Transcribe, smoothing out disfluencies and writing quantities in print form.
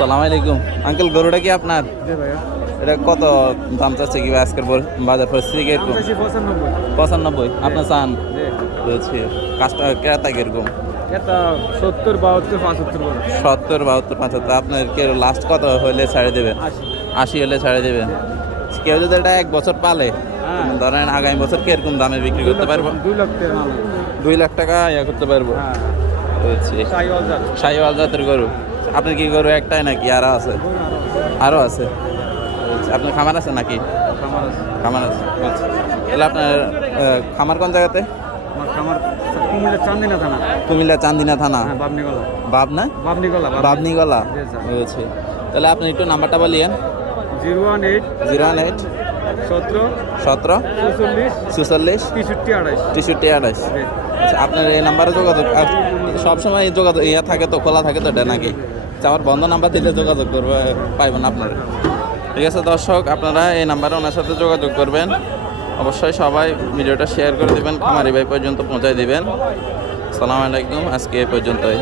আসসালামু আলাইকুম আঙ্কেল, গরুটা কি আপনার? জি ভাইয়া। এটা কত দাম চাচ্ছে কি আজকের বাজার পরিস্থিতি কিরকম? 95। 95 আপনার চান? জি। বলছি কাজটা ক্রেতা কিরকম? এটা 70, 72, 75 বলে। 70, 72, 75। আপনার কে লাস্ট কত হলে ছাড়ে দেবেন? 80। 80 হলে ছাড়ে দেবেন। কেউ যদি এটা 1 বছর পালে, হ্যাঁ। ধরেন আগামী বছর কিরকম দামে বিক্রি করতে পারবো? 2 লাখ টাকা মাল। 2 লাখ টাকা ইয়া করতে পারবো। হ্যাঁ। বলছি সাইওয়াল জাত। শাহিওয়াল জাতের গরু। আপনার কি গরু একটাই নাকি আরো আছে? আরো আছে। বলছি, আপনার খামার আছে নাকি? খামার আছে। খামার আছে। বলছি তাহলে আপনার খামার কোন জায়গাতে? আমার খামার কুমিল্লা চান্দিনা থানা। কুমিল্লা চান্দিনা থানা। হ্যাঁ, বাবনিগলা। বাবনা বাবনিগলা। বাবনিগলা। জি, স্যার। বুঝেছি। তাহলে আপনি একটু নাম্বারটা বলিয়েন। 018 018 17 17 46 46 63 28। 63 28। জি। আচ্ছা, আপনার এই নাম্বারে যোগাযোগ সবসময় যোগাযোগ ইয়া থাকে তো, খোলা থাকে তো এটা নাকি? আচ্ছা, আমার বন্ধ নাম্বার দিলে যোগাযোগ করবে পাইবেন আপনারা। ঠিক আছে দর্শক, আপনারা এই নাম্বারে ওনার সাথে যোগাযোগ করবেন। অবশ্যই সবাই ভিডিওটা শেয়ার করে দিবেন, খামারি ভাই পর্যন্ত পৌঁছায় দিবেন। আসসালামু আলাইকুম, আজকে এই পর্যন্তই।